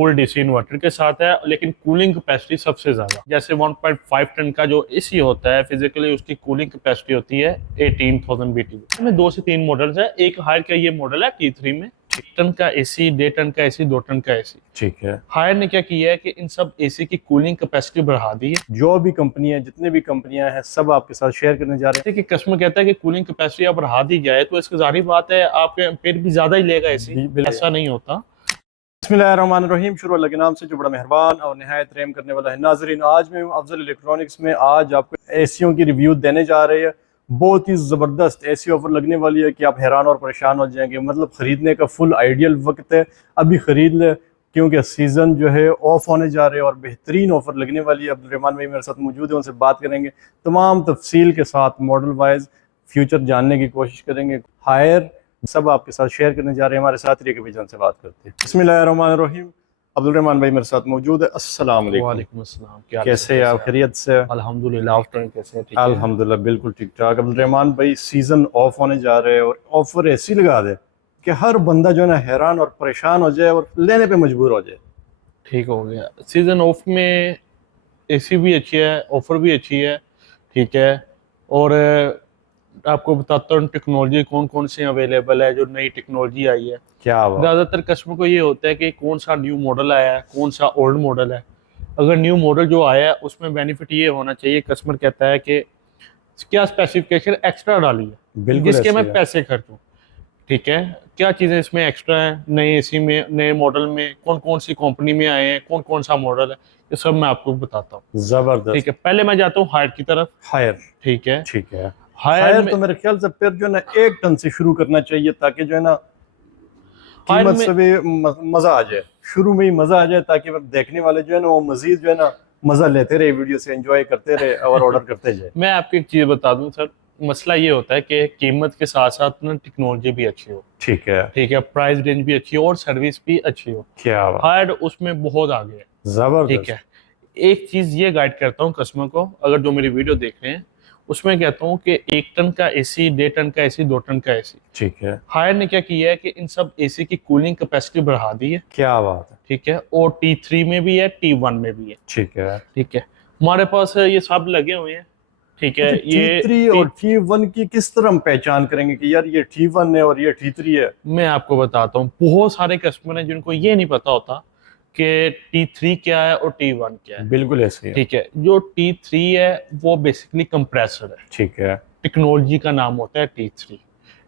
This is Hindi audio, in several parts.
फुल डीसी इन्वर्टर के साथ है, लेकिन कूलिंग कैपेसिटी सबसे ज्यादा। जैसे 1.5 टन का जो एसी होता है फिजिकली उसकी कूलिंग कैपेसिटी होती है 18,000 BTU। इसमें 2 से 3 मॉडल्स है। एक हायर का ये मॉडल है T3 में, 1 टन का एसी, 1.5 टन का एसी, 2 टन का एसी। ठीक है। हायर ने क्या किया है कि इन सब एसी की कूलिंग कैपेसिटी बढ़ा दी है। जो भी कंपनी है, जितने भी कंपनियां हैं, सब आपके साथ शेयर करने जा रहे हैं कि कस्टमर कहता है कि कूलिंग कैपेसिटी अब बढ़ा दी जाए तो इसकी जाहिर बात है आपके एम्पेयर भी ज्यादा ही लेगा एसी। ऐसा नहीं होता। बिस्मिल्लाहिर्रहमानिर्रहीम। शुरू अल्लाह के नाम से जो बड़ा मेहरबान और निहायत रहम करने वाला है। नाजरीन, आज मैं अफजल इलेक्ट्रॉनिक्स में आज आपको एसीओं की रिव्यू देने जा रहे हैं। बहुत ही ज़बरदस्त एसी ऑफर लगने वाली है कि आप हैरान और परेशान हो जाएंगे। मतलब ख़रीदने का फुल आइडियल वक्त है, अभी ख़रीद ले, क्योंकि सीज़न जो है ऑफ होने जा रहे हैं और बेहतरीन ऑफर लगने वाली है। अब्दुल रहमान भाई मेरे साथ मौजूद है, उनसे बात करेंगे, तमाम तफसील के साथ मॉडल वाइज फ्यूचर जानने की कोशिश करेंगे। हायर सब आपके साथ शेयर करने जा रहे हैं। हमारे साथ रहिए, कभी से बात करते हैं। बिस्मिल्लाहिर्रहमानिर्रहीम। अब्दुल रहमान भाई मेरे साथ मौजूद है। अस्सलाम वालेकुम। वालेकुम अस्सलाम। क्या कैसे आप? खैरियत से? अल्हम्दुलिल्लाह। आप कैसे हैं? ठीक है अल्हम्दुलिल्लाह, बिल्कुल ठीक ठाक। अब्दुल रहमान भाई, सीजन ऑफ होने जा रहे हैं और ऑफर ऐसी लगा दे कि हर बंदा जो है ना हैरान और परेशान हो जाए और लेने पे मजबूर हो जाए। ठीक हो गया। सीजन ऑफ में एसी भी अच्छी है, ऑफर भी अच्छी है। ठीक है। और आपको बताता हूँ टेक्नोलॉजी कौन कौन सी अवेलेबल है, जो नई टेक्नोलॉजी आई है। क्या बात। ज़्यादातर कस्टमर को ये होता है कि कौन सा न्यू मॉडल आया है, कौन सा ओल्ड मॉडल है। अगर न्यू मॉडल जो आया है उसमें बेनिफिट ये होना चाहिए, कस्टमर कहता है कि क्या स्पेसिफिकेशन एक्स्ट्रा डाली है बिल्कुल जिसके मैं ऐसे है। पैसे खर्चूँ। ठीक है। क्या चीज़ें इसमें एक्स्ट्रा है नए एसी में, नए मॉडल में, कौन कौन सी कंपनी में आए हैं, कौन कौन सा मॉडल है, ये सब मैं आपको बताता हूँ। ठीक जबरदस्त। है। पहले मैं जाता हूँ हायर की तरफ। हायर। ठीक है। ठीक है। हायर हायर में तो मेरे ख्याल से फिर जो है ना 1 टन से शुरू करना चाहिए, ताकि जो है ना हायर कीमत में से भी मजा आ जाए, शुरू में ही मजा आ जाए, ताकि फिर देखने वाले जो है ना वो मजीद जो है ना मजा लेते रहे, वीडियो से एंजॉय करते रहे और ऑर्डर करते जाए। मैं आपको एक चीज़ बता दूं सर, मसला ये होता है कि कीमत के साथ साथ ना टेक्नोलॉजी भी अच्छी हो। ठीक है। ठीक है। प्राइस रेंज भी अच्छी हो और सर्विस भी अच्छी हो। क्या बात। हायर उसमें बहुत आगे है। ठीक जबरदस्त। है। एक चीज़ ये गाइड करता हूँ कस्टमर को, अगर जो मेरी वीडियो देख रहे हैं उसमें कहता हूँ कि 1 टन का एसी, 1.5 टन का एसी, 2 टन का एसी। ठीक है। हायर ने क्या किया है कि इन सब एसी की कूलिंग कैपेसिटी बढ़ा दी है। क्या बात है। ठीक है। और T3 में भी है, T1 में भी है। ठीक है। ठीक है। हमारे पास ये सब लगे हुए हैं। ठीक है। अच्छा, ये T3 और T1 की किस तरह हम पहचान करेंगे कि यार ये T1 है और ये T3 है? मैं आपको बताता हूँ, बहुत सारे कस्टमर हैं जिनको ये नहीं पता होता कि T3 क्या है और T1 क्या है। बिल्कुल ऐसे ही है। ठीक है। जो T3 है वो बेसिकली कंप्रेसर है। ठीक है। टेक्नोलॉजी का नाम होता है T3।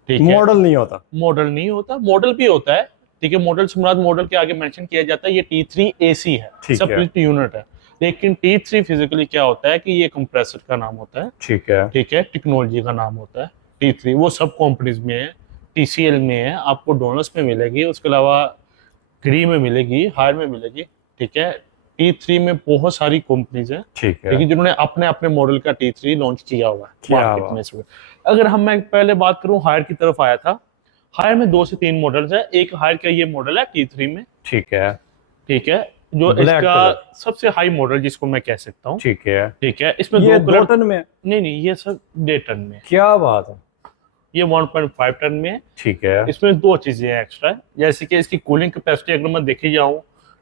ठीक है। मॉडल नहीं होता। मॉडल नहीं होता, मॉडल भी होता है। ठीक है। मॉडल से मुराद मॉडल के आगे मेंशन किया जाता है ये T3 AC है, ठीक है। स्प्लिट यूनिट है। लेकिन T3 फिजिकली क्या होता है कि ये कंप्रेसर का नाम होता है। ठीक है। ठीक है। टेक्नोलॉजी का नाम होता है T3। वो सब कंपनीज में है, TCL में है, आपको डोनस में मिलेगी, उसके अलावा ग्री में मिलेगी, हायर में मिलेगी। ठीक है। T3 में बहुत सारी कंपनीज हैं, ठीक है। ठीक है, जिन्होंने अपने अपने मॉडल का T3 लॉन्च किया हुआ है क्या मार्केट बात। में इस वक्त। अगर हम मैं पहले बात करूं, हायर की तरफ आया था। हायर में 2 से 3 मॉडल्स है। एक हायर का ये मॉडल है T3 में। ठीक है। ठीक है। जो ब्लैक इसका कलर। सबसे हाई मॉडल जिसको मैं कह सकता हूँ। ठीक है। ठीक है। इसमें ये 2 2 कलर। टन में? नहीं, ये सब 1.5 टन में है। क्या बात है। ये 1.5 टन में है। ठीक है। इसमें 2 चीजें हैं एक्स्ट्रा, जैसे कि इसकी कूलिंग कैपेसिटी अगर मैं देखी जाऊं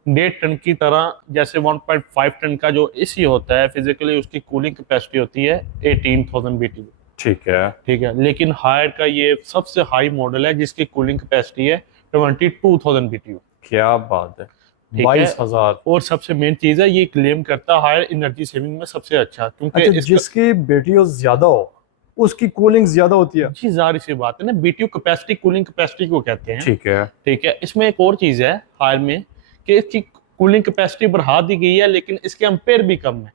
1.5 टन की तरह, जैसे 1.5 टन का जो एसी होता है फिजिकली उसकी कूलिंग कैपेसिटी होती है 18,000 BTU। ठीक है। लेकिन हायर का ये सबसे हाई मॉडल है जिसकी कूलिंग कैपेसिटी है 22,000 BTU। क्या बात है। ठीक है। 22,000। और सबसे मेन चीज है, ये क्लेम करता है हायर एनर्जी सेविंग में सबसे अच्छा, क्योंकि अच्छा, इसका जिसकी BTU ज्यादा हो उसकी कूलिंग ज्यादा होती है? जी जाहिर सी बात है ना, BTU कैपेसिटी कूलिंग कैपेसिटी को कहते हैं। ठीक है। ठीक है। इसमें एक और चीज है हायर में कि इसकी कूलिंग कैपेसिटी बढ़ा दी गई है, लेकिन इसके एम्पेयर भी कम है।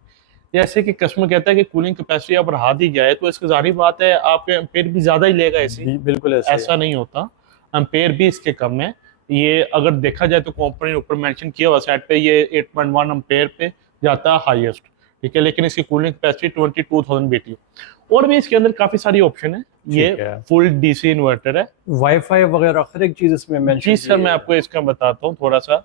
जैसे कि कस्टमर कहता है कि कूलिंग कैपेसिटी अब बढ़ा दी जाए तो इसकी जाहिर बात है आपके एम्पेयर भी ज्यादा ही लेगा एसी। बिल्कुल ऐसे ही है। ऐसा नहीं होता, एम्पेयर भी इसके कम है। ये अगर देखा जाए तो कंपनी ने ऊपर मेंशन किया हुआ साइड पे, ये 8.1 एम्पेयर पे जाता है हाईएस्ट। ठीक है। लेकिन इसकी कूलिंग कैपेसिटी 22,000 BTU। और भी इसके अंदर काफी सारी ऑप्शन है। ये है। फुल डीसी इन्वर्टर है। वाईफाई वगैरह हर एक चीज इसमें मेंशन जी सर, मैं आपको इसका बताता हूँ थोड़ा सा।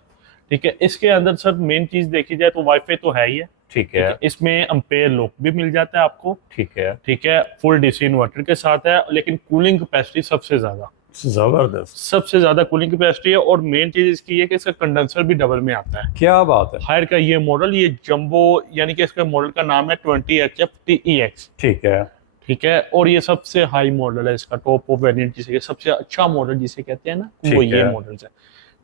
ठीक है। इसके अंदर सर मेन चीज देखी जाए तो वाईफाई तो है ही है। ठीक है। इसमें एम्पेयर लॉक भी मिल जाता है आपको। ठीक है। ठीक है। फुल डीसी इन्वर्टर के साथ है, लेकिन कूलिंग कैपेसिटी सबसे ज्यादा। जबरदस्त, सबसे ज्यादा कूलिंग कैपेसिटी है। और मेन चीज इसकी ये कि इसका कंडेंसर भी डबल में आता है। क्या बात है। हायर का ये मॉडल, ये जंबो, यानी कि इसका मॉडल का नाम है 20HF-TEX। ठीक है, ठीक है, और ये सबसे हाई मॉडल है इसका, टॉप ऑफ वेरिएंट जिसे सबसे अच्छा मॉडल जिसे कहते हैं ना, वो ठीक ये है। मॉडल है।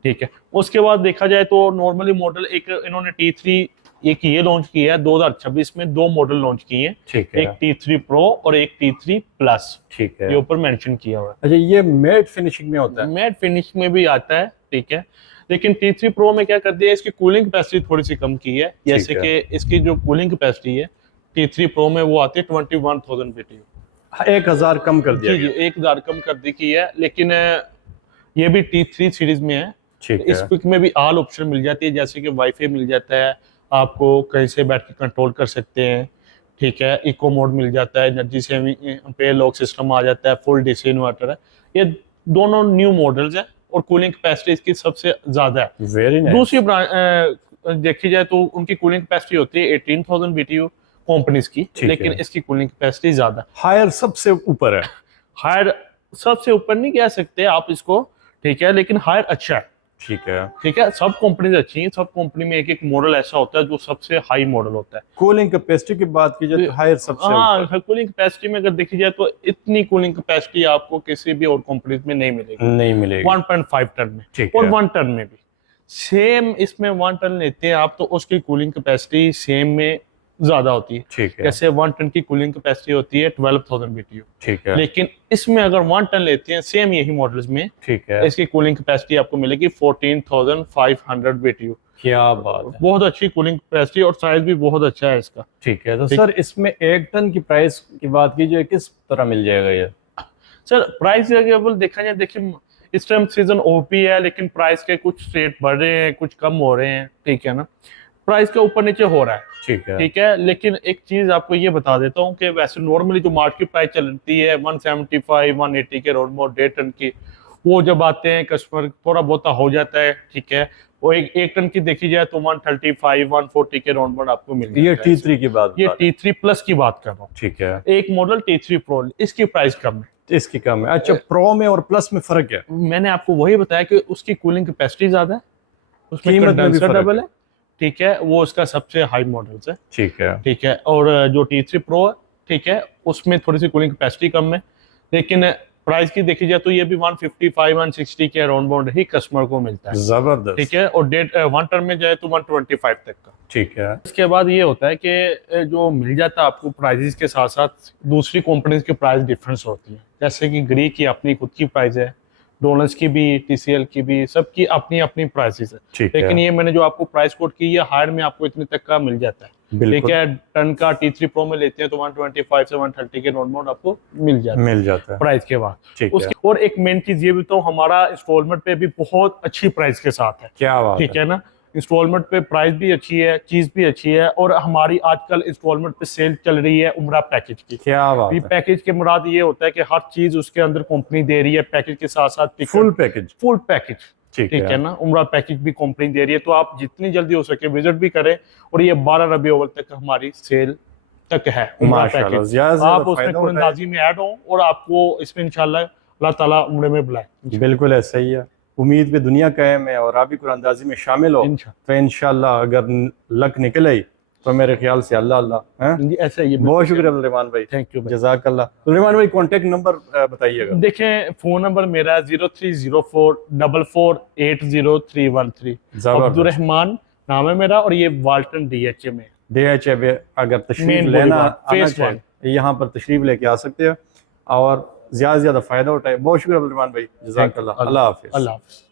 ठीक है, उसके बाद देखा जाए तो नॉर्मली मॉडल एक इन्होंने T3 एक ये लॉन्च किया है 2026 में, दो मॉडल लॉन्च किए हैं, ठीक है, एक T3 Pro और एक T3 Plus। ठीक है। ये ऊपर मेंशन किया हुआ है। अच्छा, ये मैट फिनिशिंग में होता है? मैट फिनिश में भी आता है, ठीक है। लेकिन T3 Pro में क्या कर दिया, इसकी कूलिंग कैपेसिटी थोड़ी सी कम की है। जैसे है। कि इसकी जो कूलिंग कैपेसिटी है T3 Pro में वो आती है 21,000 BTU। 1000 कम कर दिया जी जी, गया। 1000 कम कर दी की है। लेकिन ये भी T3 सीरीज में है। ठीक इस है, पिक में भी ऑल ऑप्शन मिल जाती है, जैसे कि वाईफाई मिल जाता है, आपको कहीं से बैठ के कंट्रोल कर सकते हैं। ठीक है, इको मोड मिल जाता है, एनर्जी सेविंग पे लॉक सिस्टम आ जाता है, फुल डीसी इन्वर्टर है। ये दोनों न्यू मॉडल्स हैं और कूलिंग कैपेसिटी इसकी सबसे ज्यादा है। Very nice. दूसरी देखी जाए तो उनकी कूलिंग कैपेसिटी होती है 18,000 BTU कंपनीज की, ठीक लेकिन है। इसकी कूलिंग कैपेसिटी ज्यादा है। हायर सबसे ऊपर है। हायर सबसे ऊपर नहीं कह सकते आप इसको, ठीक है, लेकिन हायर अच्छा है। ठीक है। ठीक है, सब कंपनीज अच्छी हैं, सब कंपनी में एक एक मॉडल ऐसा होता है जो सबसे हाई मॉडल होता है। कूलिंग कैपेसिटी की बात की जाए तो हायर सबसे ऊपर। हाँ, कूलिंग कैपेसिटी में अगर देखी जाए तो इतनी कूलिंग कैपेसिटी आपको किसी भी और कंपनीज में नहीं मिलेगी। नहीं मिलेगी। 1.5 टन में, ठीक और है। 1 टन में भी सेम, इसमें 1 टन लेते हैं आप तो उसकी कूलिंग कैपेसिटी सेम में ज्यादा होती है। ठीक है। जैसे 1 टन की कूलिंग कैपेसिटी होती है 12,000 BTU, ठीक है। लेकिन इसमें अगर 1 टन लेते हैं सेम यही मॉडल्स में, ठीक है। इसकी कूलिंग कैपेसिटी आपको मिलेगी 14,500 BTU। क्या बात है। बहुत अच्छी कूलिंग कैपेसिटी और साइज भी बहुत अच्छा है इसका। ठीक है, तो सर इसमें 1 टन की प्राइस की बात की जाए किस तरह मिल जाएगा ये? सर प्राइस अवेलेबल देखा जाए, देखिए इस टाइम सीजन ओपी है, लेकिन प्राइस के कुछ रेट बढ़ रहे हैं, कुछ कम हो रहे हैं, ठीक है ना, प्राइस का ऊपर नीचे हो रहा है। ठीक है। ठीक है, लेकिन एक चीज आपको ये बता देता हूँ कि वैसे नॉर्मली जो मार्केट प्राइस चलती है 175 180 के रोड मोड 1.5 टन की, वो जब आते हैं कस्टमर थोड़ा बहुत हो जाता है। ठीक है, वो एक टन की देखी जाए तो 135 140 के राउंड मोड आपको मिल ये जाता है। T3 की बात ये बता रहे हैं। T3 प्लस की बात कर रहा हूँ। ठीक है। एक मॉडल T3 Pro, इसकी प्राइस कम है। इसकी कम है। अच्छा, प्रो में और प्लस में फर्क है? मैंने आपको वही बताया कि उसकी कूलिंग कैपेसिटी ज्यादा है, उसमें कीमत में भी कंडेंसर फर्क डबल है। है। ठीक है, वो उसका सबसे हाई मॉडल्स है। ठीक है। ठीक है, और जो T3 Pro है, ठीक है, उसमें थोड़ी सी कूलिंग कैपेसिटी कम है, लेकिन प्राइस की देखी जाए तो ये भी 155 160 के अराउंड बाउंड ही कस्टमर को मिलता है। जबरदस्त। ठीक है, और 1 टन में जाए तो 125 तक का। ठीक है। इसके बाद ये होता है कि जो मिल जाता है आपको प्राइजेस के साथ साथ दूसरी कंपनीज की प्राइस डिफरेंस होती है। जैसे कि ग्री की अपनी खुद की प्राइस है, डोनल्स की भी, TCL की भी, सबकी अपनी अपनी प्राइसेस है। ठीक है। लेकिन ये मैंने जो आपको प्राइस कोड की है, हायर में आपको इतने तक का मिल जाता है। ठीक बिल्कुल है, टन का T3 Pro में लेते हैं तो 125 से 130 के नॉन मोड आपको मिल जाता है मिल जाता है। प्राइस के बाद। ठीक है। उसके और एक मेन चीज ये भी तो हमारा इंस्टॉलमेंट पे भी बहुत अच्छी प्राइस के साथ है। क्या बात ठीक है ना, इंस्टॉलमेंट पे प्राइस भी अच्छी है, चीज भी अच्छी है, और हमारी आजकल इंस्टॉलमेंट पे सेल चल रही है उम्रा पैकेज की। क्या बात ये है। पैकेज के मुराद ये होता है कि हर चीज उसके अंदर कंपनी दे रही है, पैकेज के साथ साथ फुल पैकेज। Full package. ठीक ठीक है ना, उम्रा पैकेज भी कंपनी दे रही है, तो आप जितनी जल्दी हो सके विजिट भी करें। और ये 12 रबी अव्वल तक हमारी सेल तक है उम्रा माशाल्लाह, पैकेज। ज्यादा से आप ज्यादा उसमें फायदा उठाएं। कुरंदाजी में ऐड हो और आपको इसमें इंशाल्लाह अल्लाह ताला उम्रे में बुलाए। बिल्कुल ऐसा ही है। उम्मीद पे दुनिया कायम है और आप भी कुरानदाजी में शामिल हो तो इंशाल्लाह अगर लक निकल आई तो मेरे ख्याल से अल्लाह अल्लाह है। जी, ऐसा ही है। बहुत शुक्रिया अब्दुल भाई, थैंक यू। जज़ाकल्लाह। अब्दुल भाई कॉन्टेक्ट नंबर बताइएगा। देखें, फोन नंबर मेरा 030444801313। अब्दुल रहमान नाम है मेरा, और ये वाल्टन DHA में। DHA अगर तशरीफ Main लेना बोलीबाग, आना phase चाहे यहाँ पर तशरीफ लेके आ सकते हैं और ज्यादा से ज्यादा फायदा उठाए। बहुत शुक्रिया अब्दुल भाई, जज़ाकल्लाह। अल्लाह हाफिज़। अल्लाह हाफिज़।